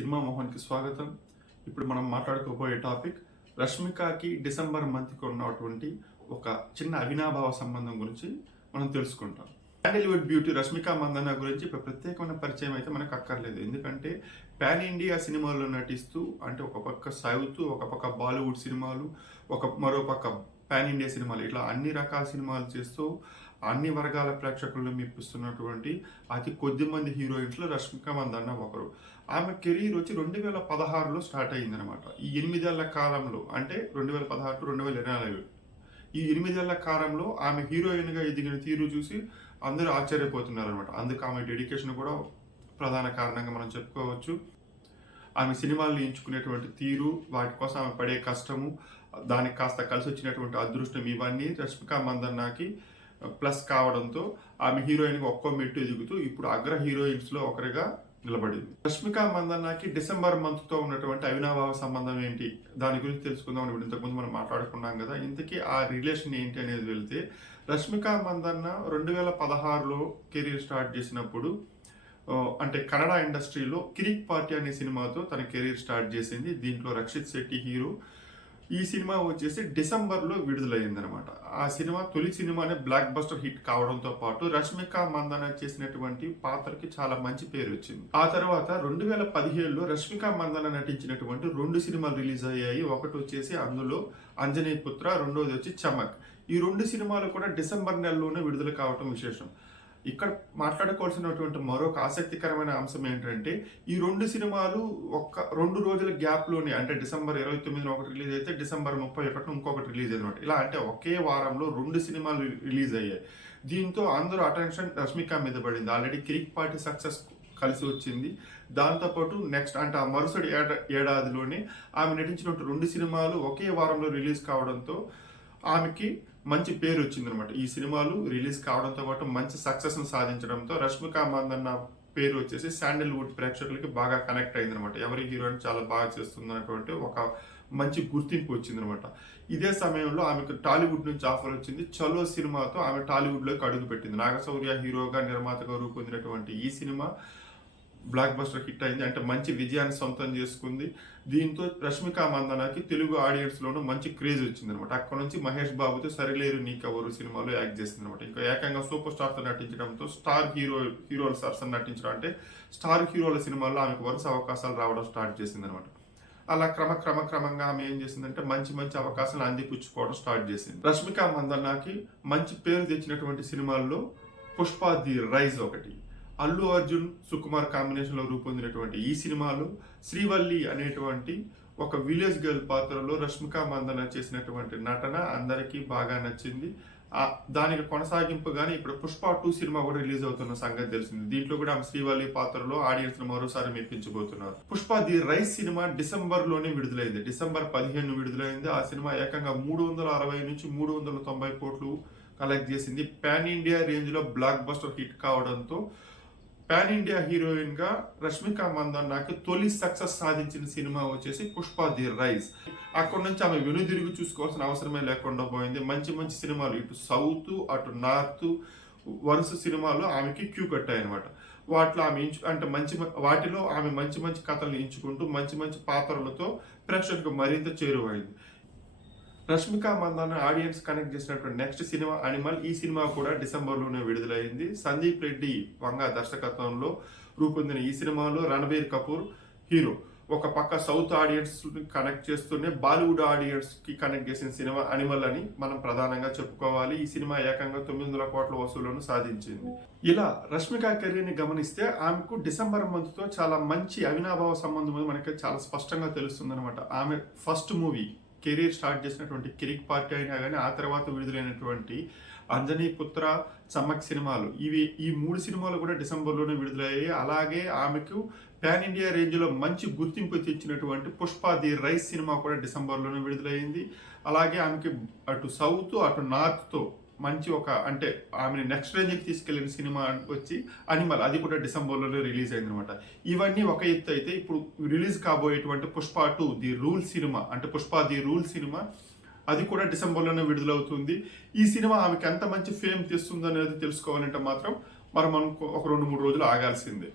Cinema మోహన్కి స్వాగతం. ఇప్పుడు మనం మాట్లాడుకోబోయే టాపిక్ రష్మికకి డిసెంబర్ మంత్కి ఉన్నటువంటి ఒక చిన్న అవినాభావ సంబంధం గురించి మనం తెలుసుకుంటాం. శాండిల్వుడ్ బ్యూటీ రష్మిక మందన గురించి ఇప్పుడు ప్రత్యేకమైన పరిచయం అయితే మనకు అక్కర్లేదు. ఎందుకంటే పాన్ ఇండియా సినిమాల్లో నటిస్తూ అంటే ఒక పక్క సౌత్ ఒక పక్క బాలీవుడ్ సినిమాలు ఒక మరో పక్క పాన్ ఇండియా సినిమాలు ఇట్లా అన్ని రకాల సినిమాలు చేస్తూ అన్ని వర్గాల ప్రేక్షకులను మెప్పిస్తున్నటువంటి అతి కొద్ది మంది హీరోయిన్స్లో రష్మిక మందన్న ఒకరు. ఆమె కెరీర్ వచ్చి రెండు వేల పదహారులో స్టార్ట్ అయిందనమాట ఈ ఎనిమిదేళ్ళ కాలంలో అంటే రెండు వేల పదహారు టు రెండు వేల ఇరవై నాలుగు. ఈ ఎనిమిదేళ్ళ కాలంలో ఆమె హీరోయిన్గా ఎదిగిన తీరు చూసి అందరూ ఆశ్చర్యపోతున్నారు అనమాట అందుకు ఆమె డెడికేషన్ కూడా ప్రధాన కారణంగా మనం చెప్పుకోవచ్చు. ఆమె సినిమాలను ఎంచుకునేటువంటి తీరు వాటి కోసం ఆమె పడే కష్టము దానికి కాస్త కలిసి వచ్చినటువంటి అదృష్టం ఇవన్నీ రష్మిక మందన్నాకి ప్లస్ కావడంతో ఆమె హీరోయిన్గా ఒక్కో మెట్టు ఎదుగుతూ ఇప్పుడు అగ్ర హీరోయిన్స్లో ఒకరిగా నిలబడింది. రష్మిక మందన్నకి డిసెంబర్ మంత్తో ఉన్నటువంటి అవినాభావ సంబంధం ఏంటి? దాని గురించి తెలుసుకుందాం ఇప్పుడు ఇంతకుముందు మనం మాట్లాడుకున్నాం కదా. ఇంతకీ ఆ రిలేషన్ ఏంటి అనేది వెళ్తే రష్మిక మందన్న రెండు వేల పదహారులో కెరీర్ స్టార్ట్ చేసినప్పుడు అంటే కన్నడ ఇండస్ట్రీలో కిరిక్ పార్టీ అనే సినిమాతో తన కెరీర్ స్టార్ట్ చేసింది. దీంట్లో రక్షిత్ శెట్టి హీరో. ఈ సినిమా వచ్చేసి డిసెంబర్లో విడుదలైందనమాట ఆ సినిమా తొలి సినిమానే బ్లాక్ బస్టర్ హిట్ కావడంతో పాటు రష్మిక మందన చేసినటువంటి పాత్రకి చాలా మంచి పేరు వచ్చింది. ఆ తర్వాత రెండు వేల పదిహేడులో రష్మిక మందన నటించినటువంటి రెండు సినిమాలు రిలీజ్ అయ్యాయి. ఒకటి వచ్చేసి అందులో అంజనీ పుత్ర రెండోది వచ్చి చమక్. ఈ రెండు సినిమాలు కూడా డిసెంబర్ నెలలోనే విడుదల కావటం విశేషం. ఇక్కడ మాట్లాడుకోవాల్సినటువంటి మరొక ఆసక్తికరమైన అంశం ఏంటంటే ఈ రెండు సినిమాలు ఒక్క రెండు రోజుల గ్యాప్లోనే అంటే డిసెంబర్ ఇరవై తొమ్మిదిన ఒకటి రిలీజ్ అయితే డిసెంబర్ ముప్పై ఒకటిన ఇంకొకటి రిలీజ్ అయిందన్నమాట. ఇలా అంటే ఒకే వారంలో రెండు సినిమాలు రిలీజ్ అయ్యాయి. దీంతో అందరూ అటెన్షన్ రష్మిక మీద పడింది. ఆల్రెడీ క్రిక్ పార్టీ సక్సెస్ కలిసి వచ్చింది. దాంతోపాటు నెక్స్ట్ అంటే ఆ మరుసటి ఏడా ఏడాదిలోనే ఆమె నటించినటువంటి రెండు సినిమాలు ఒకే వారంలో రిలీజ్ కావడంతో ఆమెకి మంచి పేరు వచ్చిందనమాట ఈ సినిమాలు రిలీజ్ కావడంతో పాటు మంచి సక్సెస్ను సాధించడంతో రష్మిక మందన్న పేరు వచ్చేసి శాండిల్వుడ్ ప్రేక్షకులకి బాగా కనెక్ట్ అయిందనమాట ఎవరి హీరోయిన్ చాలా బాగా చేస్తుందనటువంటి ఒక మంచి గుర్తింపు వచ్చిందనమాట ఇదే సమయంలో ఆమెకు టాలీవుడ్ నుంచి ఆఫర్ వచ్చింది. చలో సినిమాతో ఆమె టాలీవుడ్లోకి అడుగు పెట్టింది నాగశౌర్య హీరోగా నిర్మాతగా రూపొందినటువంటి ఈ సినిమా బ్లాక్ బస్టర్ హిట్ అయింది. అంటే మంచి విజయాన్ని సొంతం చేసుకుంది. దీంతో రష్మిక మందనాకి తెలుగు ఆడియన్స్లోనూ మంచి క్రేజ్ వచ్చింది అనమాట అక్కడ నుంచి మహేష్ బాబుతో సరిలేరు నీకెవరు సినిమాలో యాక్ట్ చేసింది అనమాట ఇంకా ఏకంగా సూపర్ స్టార్తో నటించడంతో స్టార్ హీరో హీరోల సరసన నటించడం అంటే స్టార్ హీరోల సినిమాల్లో ఆమెకు వరుస అవకాశాలు రావడం స్టార్ట్ చేసింది అనమాట అలా క్రమ క్రమ క్రమంగా ఆమె ఏం చేసిందంటే మంచి మంచి అవకాశాలు అందిపుచ్చుకోవడం స్టార్ట్ చేసింది. రష్మిక మందనాకి మంచి పేరు తెచ్చినటువంటి సినిమాల్లో పుష్ప ది రైజ్ ఒకటి. అల్లు అర్జున్ సుకుమార్ కాంబినేషన్లో రూపొందినటువంటి ఈ సినిమాలో శ్రీవల్లి అనేటువంటి ఒక విలేజ్ గర్ల్ పాత్రలో రష్మిక మందన చేసినటువంటి నటన అందరికీ బాగా నచ్చింది. ఆ దానికి కొనసాగింపుగానే ఇప్పుడు పుష్ప టూ సినిమా కూడా రిలీజ్ అవుతున్న సంగతి తెలిసింది. దీంట్లో కూడా ఆమె శ్రీవల్లి పాత్రలో ఆడియన్స్ను మరోసారి మెప్పించబోతున్నారు. పుష్ప ది రైస్ సినిమా డిసెంబర్లోనే విడుదలైంది. డిసెంబర్ పదిహేను విడుదలైంది. ఆ సినిమా ఏకంగా మూడు వందల అరవై నుంచి మూడు వందల తొంభై కోట్లు కలెక్ట్ చేసింది. పాన్ ఇండియా రేంజ్లో బ్లాక్ బస్టర్ హిట్ కావడంతో పాన్ ఇండియా హీరోయిన్గా రష్మిక మందన్నకి తొలి సక్సెస్ సాధించిన సినిమా వచ్చేసి పుష్ప ది రైజ్ అక్కడ నుంచి ఆమె వెనుదిరుగు చూసుకోవాల్సిన అవసరమే లేకుండా పోయింది. మంచి మంచి సినిమాలు ఇటు సౌత్ అటు నార్త్ వరుస సినిమాలు ఆమెకి క్యూ కట్టాయి అనమాట వాటిలో ఆమె ఎంచు అంటే మంచి వాటిలో ఆమె మంచి మంచి కథలను ఎంచుకుంటూ మంచి మంచి పాత్రలతో ప్రేక్షకులకు మరింత చేరువైంది. రష్మిక మందాన ఆడియన్స్ కనెక్ట్ చేసినటువంటి నెక్స్ట్ సినిమా అనిమల్ ఈ సినిమా కూడా డిసెంబర్లోనే విడుదలైంది. సందీప్ రెడ్డి వంగ దర్శకత్వంలో రూపొందిన ఈ సినిమాలో రణబీర్ కపూర్ హీరో. ఒక పక్క సౌత్ ఆడియన్స్ కనెక్ట్ చేస్తూనే బాలీవుడ్ ఆడియన్స్కి కనెక్ట్ చేసిన సినిమా అనిమల్ అని మనం ప్రధానంగా చెప్పుకోవాలి. ఈ సినిమా ఏకంగా తొమ్మిది వందల కోట్ల వసూళ్ళను సాధించింది. ఇలా రష్మిక కెరీర్ని గమనిస్తే ఆమెకు డిసెంబర్ మంత్తో చాలా మంచి అవినాభావ సంబంధం మనకి చాలా స్పష్టంగా తెలుస్తుంది అనమాట ఆమె ఫస్ట్ మూవీ. కెరీర్ స్టార్ట్ చేసినటువంటి కిరిక్ పార్టీ అయినా కానీ ఆ తర్వాత విడుదలైనటువంటి అంజనీ పుత్ర చమ్మక్ సినిమాలు. ఇవి ఈ మూడు సినిమాలు కూడా డిసెంబర్లోనే విడుదలయ్యాయి. అలాగే ఆమెకు పాన్ ఇండియా రేంజ్లో మంచి గుర్తింపు తెచ్చినటువంటి పుష్ప ది రైస్ సినిమా కూడా డిసెంబర్లోనే విడుదలైంది అలాగే ఆమెకి అటు సౌత్ అటు నార్త్తో మంచి ఒక అంటే ఆమెను నెక్స్ట్ రేంజ్కి తీసుకెళ్ళిన సినిమా వచ్చి అనిమల్ అది కూడా డిసెంబర్లోనే రిలీజ్ అయింది అనమాట ఇవన్నీ ఒక ఎత్తు అయితే ఇప్పుడు release కాబోయేటువంటి Pushpa two the rule cinema అంటే పుష్ప ది రూల్ సినిమా అది కూడా డిసెంబర్లోనే విడుదలవుతుంది. ఈ సినిమా ఆమెకి ఎంత మంచి ఫేమ్ తెస్తుంది అనేది తెలుసుకోవాలంటే మాత్రం మరి మనం ఒక రెండు మూడు రోజులు ఆగాల్సిందే.